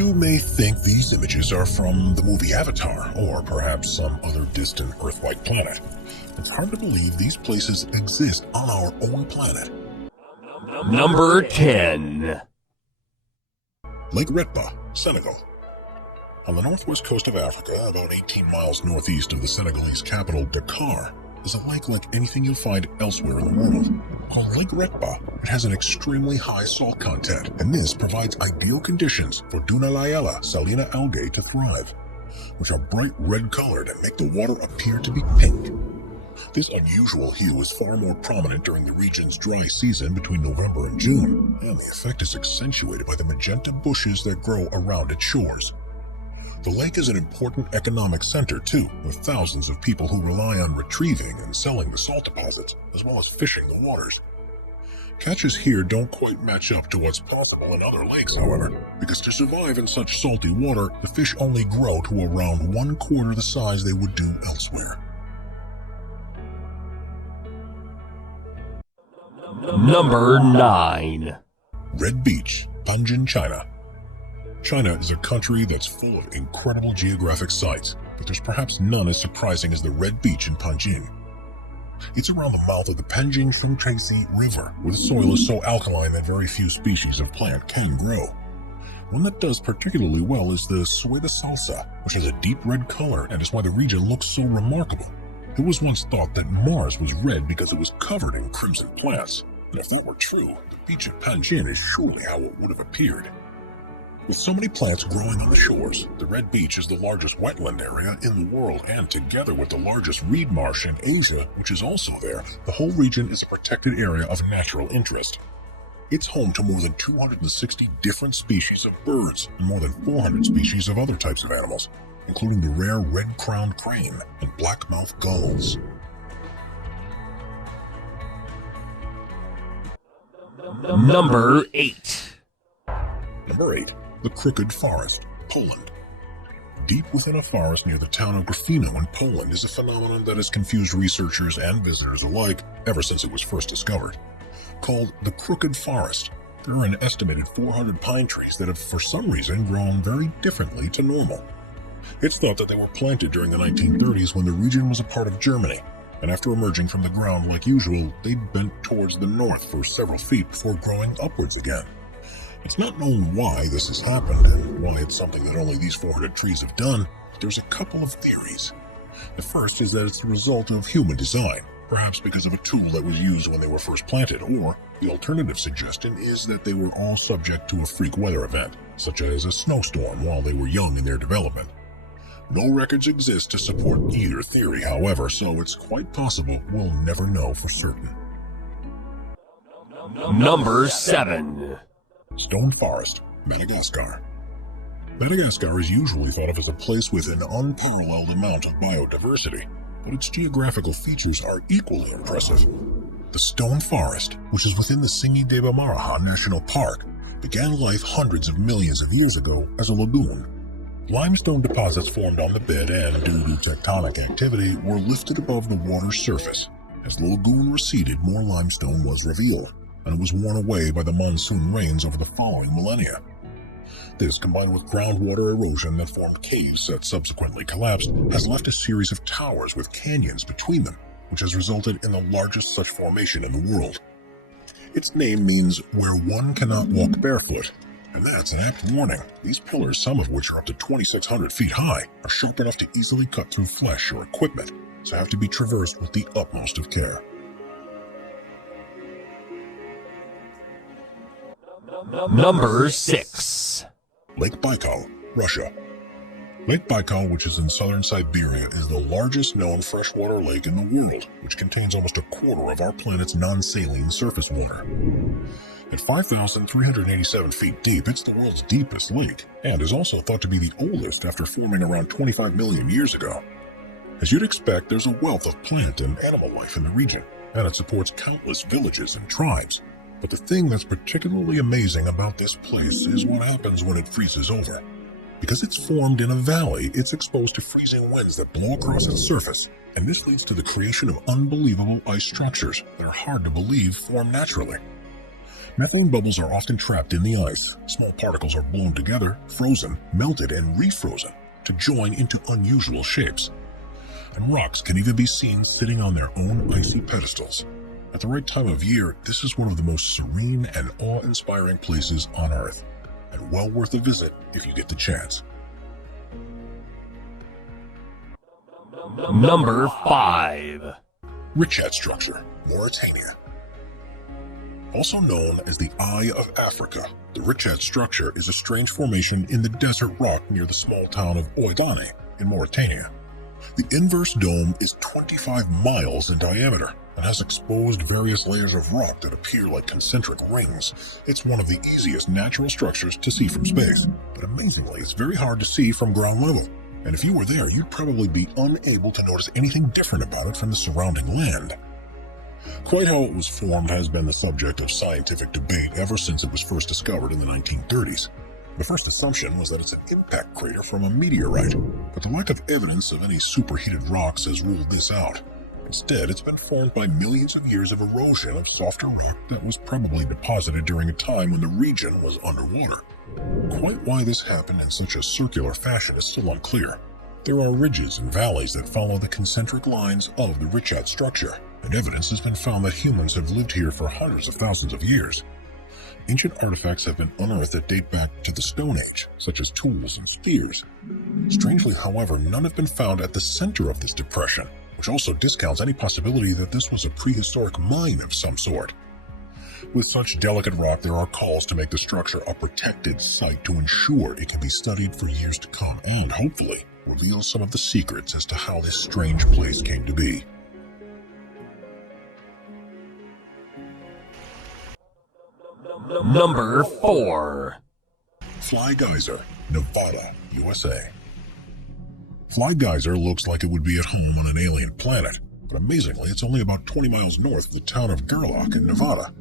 You may think these images are from the movie Avatar, or perhaps some other distant Earth-like planet. It's hard to believe these places exist on our own planet. Number 10. Lake Retba, Senegal. On the northwest coast of Africa, about 18 miles northeast of the Senegalese capital, Dakar, is a lake like anything you'll find elsewhere in the world. Called Lake Retba, it has an extremely high salt content, and this provides ideal conditions for Dunaliella salina algae to thrive, which are bright red-colored and make the water appear to be pink. This unusual hue is far more prominent during the region's dry season between November and June, and the effect is accentuated by the magenta bushes that grow around its shores. The lake is an important economic center too, with thousands of people who rely on retrieving and selling the salt deposits, as well as fishing the waters. Catches here don't quite match up to what's possible in other lakes, however, because to survive in such salty water, the fish only grow to around 1/4 the size they would do elsewhere. Number 9. Red Beach, Panjin, China. China is a country that's full of incredible geographic sites, but there's perhaps none as surprising as the Red Beach in Panjin. It's around the mouth of the Panjin-Songchesi River, where the soil is so alkaline that very few species of plant can grow. One that does particularly well is the sueda salsa, which has a deep red color and is why the region looks so remarkable. It was once thought that Mars was red because it was covered in crimson plants, and if that were true, the beach at Panjin is surely how it would have appeared. With so many plants growing on the shores, the Red Beach is the largest wetland area in the world, and together with the largest reed marsh in Asia, which is also there, the whole region is a protected area of natural interest. It's home to more than 260 different species of birds and more than 400 species of other types of animals, including the rare red-crowned crane and black-mouthed gulls. Number 8. Number 8. The Crooked Forest, Poland. Deep within a forest near the town of Grafino in Poland is a phenomenon that has confused researchers and visitors alike ever since it was first discovered. Called the Crooked Forest, there are an estimated 400 pine trees that have for some reason grown very differently to normal. It's thought that they were planted during the 1930s when the region was a part of Germany, and after emerging from the ground like usual, they bent towards the north for several feet before growing upwards again. It's not known why this has happened, and why it's something that only these 400 trees have done, but there's a couple of theories. The first is that it's the result of human design, perhaps because of a tool that was used when they were first planted, or the alternative suggestion is that they were all subject to a freak weather event, such as a snowstorm while they were young in their development. No records exist to support either theory, however, so it's quite possible we'll never know for certain. Number 7. Stone Forest, Madagascar. Madagascar is usually thought of as a place with an unparalleled amount of biodiversity, but its geographical features are equally impressive. The Stone Forest, which is within the Tsingy-de-Bamaraha National Park, began life hundreds of millions of years ago as a lagoon. Limestone deposits formed on the bed and, due to tectonic activity, were lifted above the water's surface. As the lagoon receded, more limestone was revealed, and it was worn away by the monsoon rains over the following millennia. This, combined with groundwater erosion that formed caves that subsequently collapsed, has left a series of towers with canyons between them, which has resulted in the largest such formation in the world. Its name means where one cannot walk barefoot, and that's an apt warning. These pillars, some of which are up to 2,600 feet high, are sharp enough to easily cut through flesh or equipment, so have to be traversed with the utmost of care. Number 6. Lake Baikal, Russia. Lake Baikal, which is in southern Siberia, is the largest known freshwater lake in the world, which contains almost a quarter of our planet's non-saline surface water. At 5,387 feet deep, it's the world's deepest lake, and is also thought to be the oldest after forming around 25 million years ago. As you'd expect, there's a wealth of plant and animal life in the region, and it supports countless villages and tribes. But the thing that's particularly amazing about this place is what happens when it freezes over. Because it's formed in a valley, it's exposed to freezing winds that blow across its surface, and this leads to the creation of unbelievable ice structures that are hard to believe form naturally. Methane bubbles are often trapped in the ice. Small particles are blown together, frozen, melted, and refrozen to join into unusual shapes. And rocks can even be seen sitting on their own icy pedestals. At the right time of year, this is one of the most serene and awe-inspiring places on Earth, and well worth a visit if you get the chance. Number 5. Richat Structure, Mauritania. Also known as the Eye of Africa, the Richat Structure is a strange formation in the desert rock near the small town of Uyuni in Mauritania. The inverse dome is 25 miles in diameter and has exposed various layers of rock that appear like concentric rings. It's one of the easiest natural structures to see from space, but amazingly, it's very hard to see from ground level. And if you were there, you'd probably be unable to notice anything different about it from the surrounding land. Quite how it was formed has been the subject of scientific debate ever since it was first discovered in the 1930s. The first assumption was that it's an impact crater from a meteorite, but the lack of evidence of any superheated rocks has ruled this out. Instead, it's been formed by millions of years of erosion of softer rock that was probably deposited during a time when the region was underwater. Quite why this happened in such a circular fashion is still unclear. There are ridges and valleys that follow the concentric lines of the Richat Structure, and evidence has been found that humans have lived here for hundreds of thousands of years. Ancient artifacts have been unearthed that date back to the Stone Age, such as tools and spears. Strangely, however, none have been found at the center of this depression, which also discounts any possibility that this was a prehistoric mine of some sort. With such delicate rock, there are calls to make the structure a protected site to ensure it can be studied for years to come and, hopefully, reveal some of the secrets as to how this strange place came to be. Number 4. Fly Geyser, Nevada, USA. Fly Geyser looks like it would be at home on an alien planet, but amazingly, it's only about 20 miles north of the town of Gerlach in Nevada.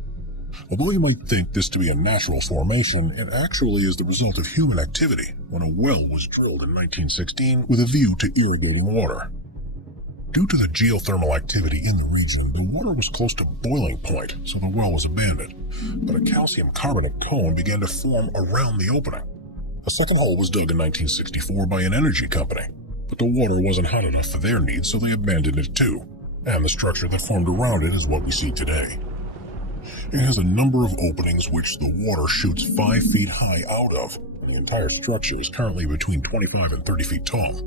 Although you might think this to be a natural formation, it actually is the result of human activity when a well was drilled in 1916 with a view to irrigating water. Due to the geothermal activity in the region, the water was close to boiling point, so the well was abandoned, but a calcium carbonate cone began to form around the opening. A second hole was dug in 1964 by an energy company, but the water wasn't hot enough for their needs, so they abandoned it too, and the structure that formed around it is what we see today. It has a number of openings which the water shoots 5 feet high out of, and the entire structure is currently between 25 and 30 feet tall.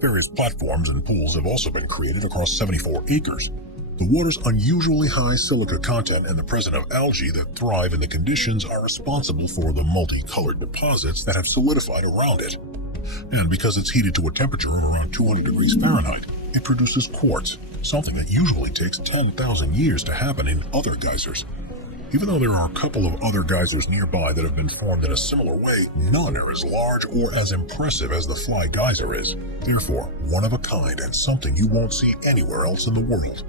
Various platforms and pools have also been created across 74 acres. The water's unusually high silica content and the presence of algae that thrive in the conditions are responsible for the multicolored deposits that have solidified around it. And because it's heated to a temperature of around 200 degrees Fahrenheit, it produces quartz, something that usually takes 10,000 years to happen in other geysers. Even though there are a couple of other geysers nearby that have been formed in a similar way, none are as large or as impressive as the Fly Geyser is. Therefore, one of a kind and something you won't see anywhere else in the world.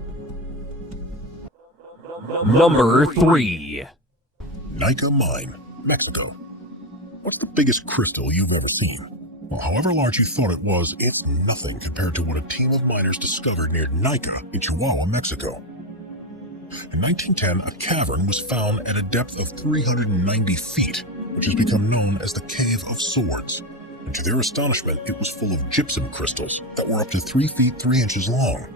Number 3. Naica Mine, Mexico. What's the biggest crystal you've ever seen? Well, however large you thought it was, it's nothing compared to what a team of miners discovered near Naica in Chihuahua, Mexico. In 1910, a cavern was found at a depth of 390 feet, which has become known as the Cave of Swords. And to their astonishment, it was full of gypsum crystals that were up to 3 feet 3 inches long.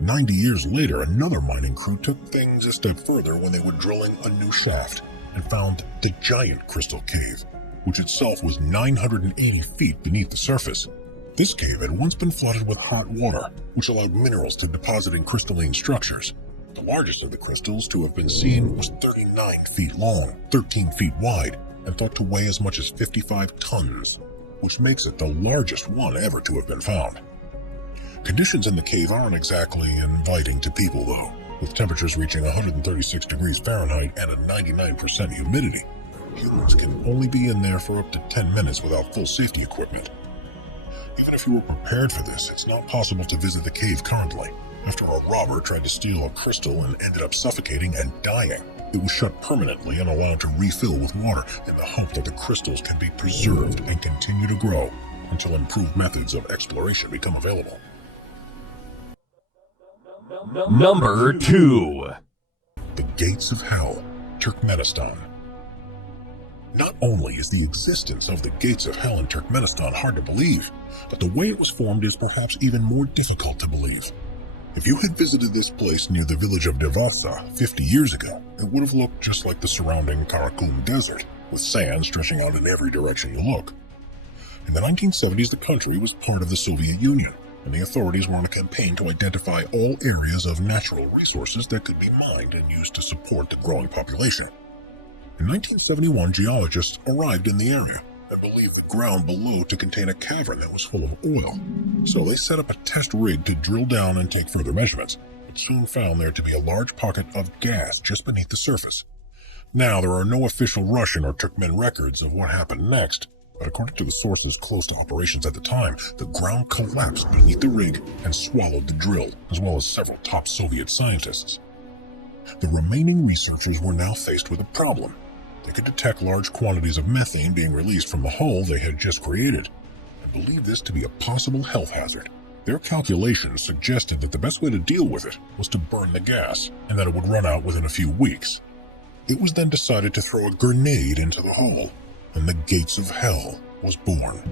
90 years later, another mining crew took things a step further when they were drilling a new shaft and found the Giant Crystal Cave, which itself was 980 feet beneath the surface. This cave had once been flooded with hot water, which allowed minerals to deposit in crystalline structures. The largest of the crystals to have been seen was 39 feet long, 13 feet wide, and thought to weigh as much as 55 tons, which makes it the largest one ever to have been found. Conditions in the cave aren't exactly inviting to people though, with temperatures reaching 136 degrees Fahrenheit and a 99% humidity. Humans can only be in there for up to 10 minutes without full safety equipment. Even if you were prepared for this, it's not possible to visit the cave currently. After a robber tried to steal a crystal and ended up suffocating and dying, it was shut permanently and allowed to refill with water in the hope that the crystals can be preserved and continue to grow until improved methods of exploration become available. Number 2. The Gates of Hell, Turkmenistan. Not only is the existence of the Gates of Hell in Turkmenistan hard to believe, but the way it was formed is perhaps even more difficult to believe. If you had visited this place near the village of Devasa 50 years ago, it would have looked just like the surrounding Karakum Desert, with sand stretching out in every direction you look. In the 1970s, the country was part of the Soviet Union, and the authorities were on a campaign to identify all areas of natural resources that could be mined and used to support the growing population. In 1971, geologists arrived in the area and believed the ground below to contain a cavern that was full of oil. So they set up a test rig to drill down and take further measurements, but soon found there to be a large pocket of gas just beneath the surface. Now, there are no official Russian or Turkmen records of what happened next, but according to the sources close to operations at the time, the ground collapsed beneath the rig and swallowed the drill, as well as several top Soviet scientists. The remaining researchers were now faced with a problem. They could detect large quantities of methane being released from the hull they had just created, and believed this to be a possible health hazard. Their calculations suggested that the best way to deal with it was to burn the gas, and that it would run out within a few weeks. It was then decided to throw a grenade into the hull, and the Gates of Hell was born.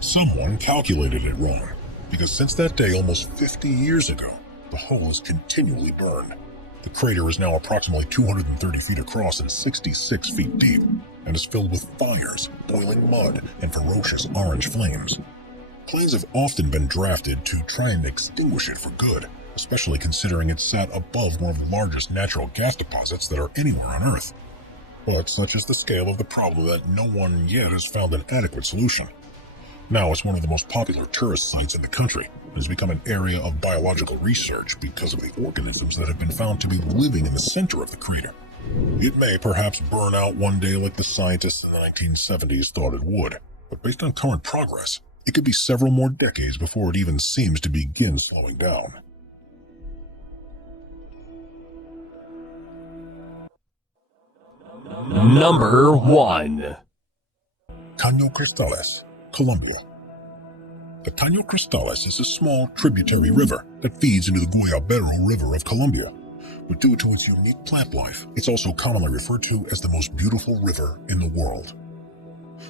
Someone calculated it wrong, because since that day almost 50 years ago, the hull is continually burned. The crater is now approximately 230 feet across and 66 feet deep, and is filled with fires, boiling mud, and ferocious orange flames. Planes have often been drafted to try and extinguish it for good, especially considering it sat above one of the largest natural gas deposits that are anywhere on Earth. But such is the scale of the problem that no one yet has found an adequate solution. Now it's one of the most popular tourist sites in the country, and has become an area of biological research because of the organisms that have been found to be living in the center of the crater. It may perhaps burn out one day like the scientists in the 1970s thought it would, but based on current progress, it could be several more decades before it even seems to begin slowing down. Number 1. Caño Cristales, Colombia. The Caño Cristales is a small tributary river that feeds into the Guayabero River of Colombia, but due to its unique plant life, it's also commonly referred to as the most beautiful river in the world.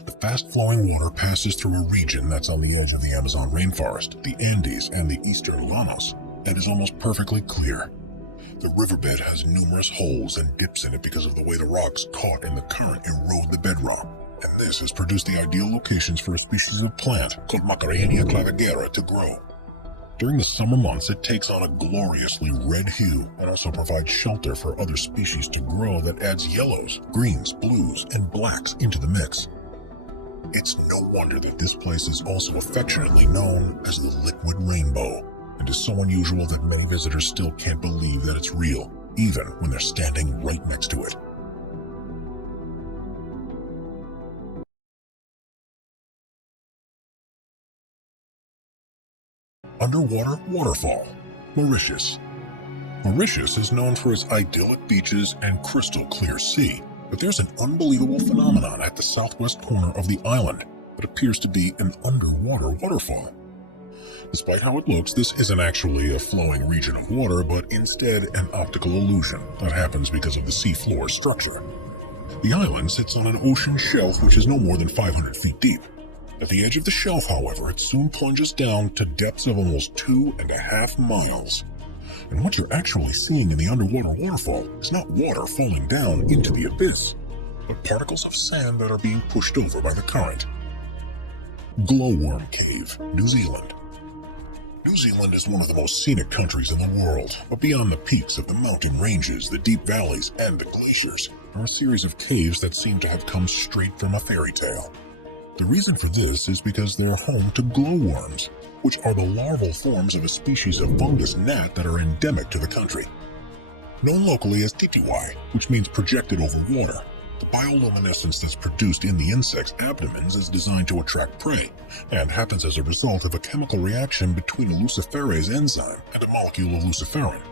The fast-flowing water passes through a region that's on the edge of the Amazon rainforest, the Andes, and the eastern Llanos, and is almost perfectly clear. The riverbed has numerous holes and dips in it because of the way the rocks caught in the current erode the bedrock, and this has produced the ideal locations for a species of plant called Macarenia clavigera to grow. During the summer months, it takes on a gloriously red hue and also provides shelter for other species to grow that adds yellows, greens, blues, and blacks into the mix. It's no wonder that this place is also affectionately known as the Liquid Rainbow, and is so unusual that many visitors still can't believe that it's real, even when they're standing right next to it. Underwater waterfall, Mauritius. Mauritius is known for its idyllic beaches and crystal clear sea, but there's an unbelievable phenomenon at the southwest corner of the island that appears to be an underwater waterfall. Despite how it looks, this isn't actually a flowing region of water, but instead an optical illusion that happens because of the seafloor structure. The island sits on an ocean shelf which is no more than 500 feet deep. At the edge of the shelf, however, it soon plunges down to depths of almost 2.5 miles. And what you're actually seeing in the underwater waterfall is not water falling down into the abyss, but particles of sand that are being pushed over by the current. Glowworm Cave, New Zealand. New Zealand is one of the most scenic countries in the world, but beyond the peaks of the mountain ranges, the deep valleys, and the glaciers, are a series of caves that seem to have come straight from a fairy tale. The reason for this is because they're home to glowworms, which are the larval forms of a species of fungus gnat that are endemic to the country. Known locally as titiwai, which means projected over water, the bioluminescence that's produced in the insect's abdomens is designed to attract prey, and happens as a result of a chemical reaction between a luciferase enzyme and a molecule of luciferin.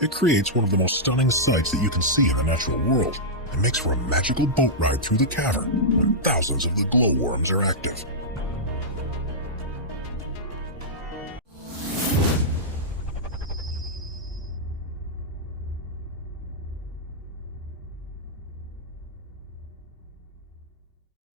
It creates one of the most stunning sights that you can see in the natural world, and makes for a magical boat ride through the cavern when thousands of the glowworms are active.